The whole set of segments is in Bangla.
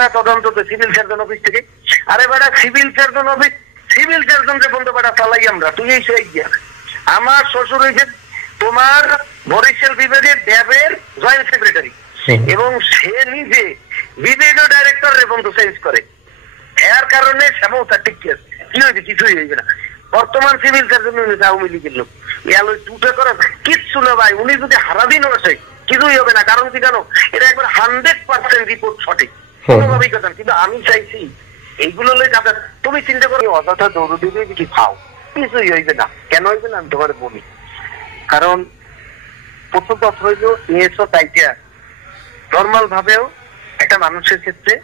কারা তদন্ত তো সিভিল সার্জন অফিস থেকে। আরে বেটা civil surgeon office, civil surgeon যে বন্ধু বেটা চালাই আমরা, তুই এই সেই গিয়া। আমার শ্বশুর হয়েছে তোমার বরিশাল বিভাগের ড্যাবের জয়েন্ট সেক্রেটারি, এবং সে নিজে বিভাগীয় ডাইরেক্টর বন্ধু চেঞ্জ করে। এর কারণে শ্যামতা ঠিক আছে, কি হয়েছে? কিছুই হয়েছে না। বর্তমান সিভিল সার্জন আওয়ামী লীগের লোক, এলো টুটে করা কিচ্ছু না ভাই। উনি যদি হারাদিন বসে কিছুই হবে না। কারণ কি জানো, এটা একবার 100% রিপোর্ট সঠিক, কোনোভাবেই কথা। কিন্তু আমি চাইছি এইগুলো যাতে তুমি চিন্তা করো, অযথা দৌড় দিবে কি খাও, কিছুই হইবে না। কেন হইবে না আমি তোমার বলি। কারণ প্রথম কথা হইল এএসও টাইটার নর্মাল ভাবেও একটা মানুষের ক্ষেত্রে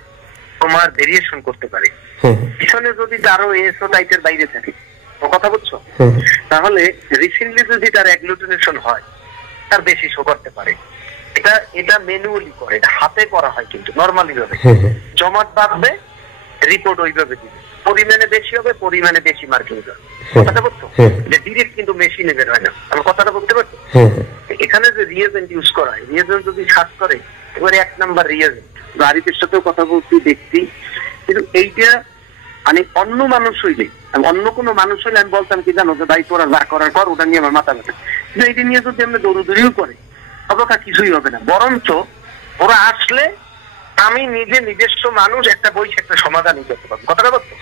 তোমার ভেরিয়েশন করতে পারে। পিছনে যদি আরো এএসও টাইটের বাইরে থাকে, তো কথা বুঝছো, তাহলে রিসেন্টলি যদি তার অ্যাগ্লুটিনেশন হয় তার বেশি শো করতে পারে। এটা ম্যানুয়ালি করে, এটা হাতে করা হয়, কিন্তু নর্মালি ভাবে জমাট বাঁধবে, রিপোর্ট ওইভাবে দিবে। পরিমাণে বেশি হবে, পরিমাণে বেশি মার্কিং হবে। কথাটা বুঝছো, যে ডিরেক্ট কিন্তু মেশিনে বের হয় না। আমার কথাটা বলতে পারছো? এখানে যে রিয়েজেন্ট ইউজ করা হয়, রিয়েজেন্ট যদি সার্চ করে এবারে 1 নাম্বার রিয়েজেন্ট। গাড়িদের সাথেও কথা বলছি, দেখছি, কিন্তু এইটা মানে অন্য মানুষ হইলে, অন্য কোনো মানুষ হইলে আমি বলতাম কি জানো, যে ভাই তোরা যা করার কর, ওটা নিয়ে আমার মাথা ব্যথা। কিন্তু এইটা নিয়ে যদি আমরা দৌড়দৌড়িও করে অবকা কিছুই হবে না। বরঞ্চ ওরা আসলে আমি নিজে নিজস্ব মানুষ একটা বইছে একটা সমাধান করতে পারবো। কথাটা বলতো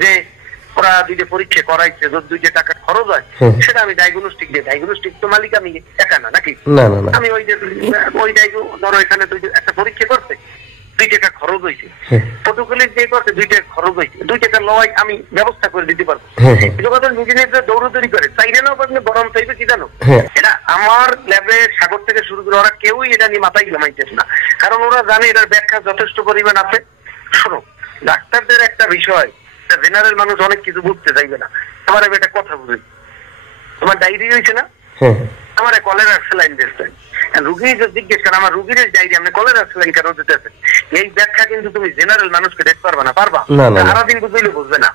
যে ওরা দুইটা পরীক্ষা করাইছে, যদি 2 টাকা খরচ হয় সেটা আমি ডায়াগনস্টিক দিই। ডায়াগনস্টিক তো মালিক আমি একা না, নাকি? আমি ওই ধরো এখানে একটা পরীক্ষা করতে 2 টাকা খরচ হয়েছে, প্রটোকলে যে করতে 2 টাকা খরচ হয়েছে, 2 টাকা লয় আমি ব্যবস্থা করে দিতে পারবো। নিজে নিজে দৌড়দৌড়ি করে চাইলে না পারলে বরং চাইবে কি জানো, এটা আমার ল্যাবে সাগর থেকে শুরু করে ওরা কেউই এটা নিয়ে মাথায় ঘামাইতেছে না। কারণ ওরা জানে এটার ব্যাখ্যা যথেষ্ট পরিমাণ আছে। শোনো, ডাক্তারদের একটা বিষয়, জেনারেল মানুষ অনেক কিছু বুঝতে চাইবে না। আমার একটা কথা বুঝি, তোমার ডায়রি হয়েছে না, আমার কলেরা স্যালাইন দিয়েছেন, রুগী জিজ্ঞেস করেন আমার রুগীর ডায়রি আপনি কলেরা স্যালাইন কেন দিতেছেন, এই ব্যাখ্যা কিন্তু তুমি জেনারেল মানুষকে দেখতে পারবে না। পারবা? সারাদিন বুঝলে বুঝবে না।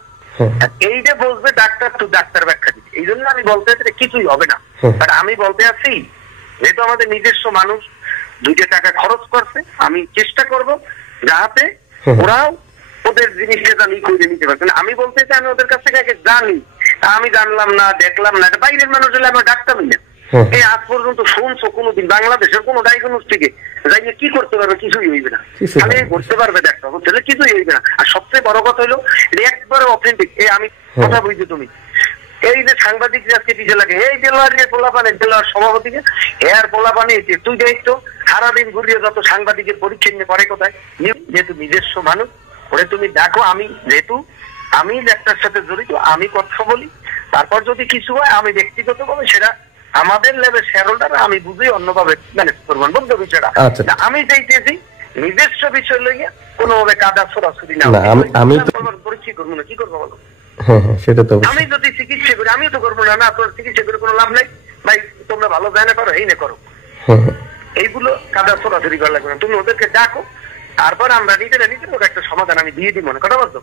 এইটা বুঝবে ডাক্তার, তো ডাক্তার ব্যাখ্যা দিচ্ছে। এই জন্য আমি বলতে চাই কিছুই হবে না। বাট আমি বলতে আছি, যেহেতু আমাদের নিজস্ব মানুষ 2 টাকা খরচ করছে, আমি চেষ্টা করব যাতে ওরাও ওদের জিনিসটা জানি করে নিতে পারছে। আমি বলতে চাই আমি ওদের কাছ থেকে আগে জানি, আমি জানলাম না, দেখলাম না, এটা বাইরের মানুষ হলে আমার ডাক্তার হই না। এই আজ পর্যন্ত শুনছো কোনোদিন বাংলাদেশের কোন ডায়াগনস্টিকে যাইয়ে কি করতে পারবে? কিছুই হইবে না। খালি করতে পারবে ডাক্তার, বুঝলে কিছুই হইবে না। আর সবচেয়ে বড় কথা হলো একবারে অথেন্টিক। আমি কথা বুঝছি, তুমি এই যে সাংবাদিক আজকে পিছিয়ে লাগে, এই জেলার পোলাপানে, জেলার সভাপতিকে এর পোলাপানে তুই দেখতো সারাদিন ঘুরিয়ে যত সাংবাদিকের পরীক্ষা নিয়ে করে কোথায়, যেহেতু নিজস্ব মানুষ ওরে তুমি দেখো। আমি যেহেতু আমি ডাক্তার সাথে জড়িত, আমি কথা বলি, তারপর যদি কিছু হয় আমি ব্যক্তিগত ভাবে সেটা আমাদের লেভেল শেয়ার হোল্ডার আমি বুঝি অন্যভাবে ম্যানেজ করবো। বন্ধু বিষয়টা আমি চাইতেছি নিজস্ব বিষয় লইয়া কোনোভাবে কাদা সরাসরি না, আমি পরিচয় করবো না। কি করবো বলো? আমি যদি চিকিৎসা করি আমিও তো করবো না। না, তোর চিকিৎসা করে কোনো লাভ নাই ভাই, তোমরা ভালো যায় না করো, এই না করো, এইগুলো কাদা সরাসরি করা লাগবে না। তুমি ওদেরকে ডাকো, তারপর আমরা নিজেরা নিজের একটা সমাধান আমি দিয়ে দিই। মনে কথা বলতো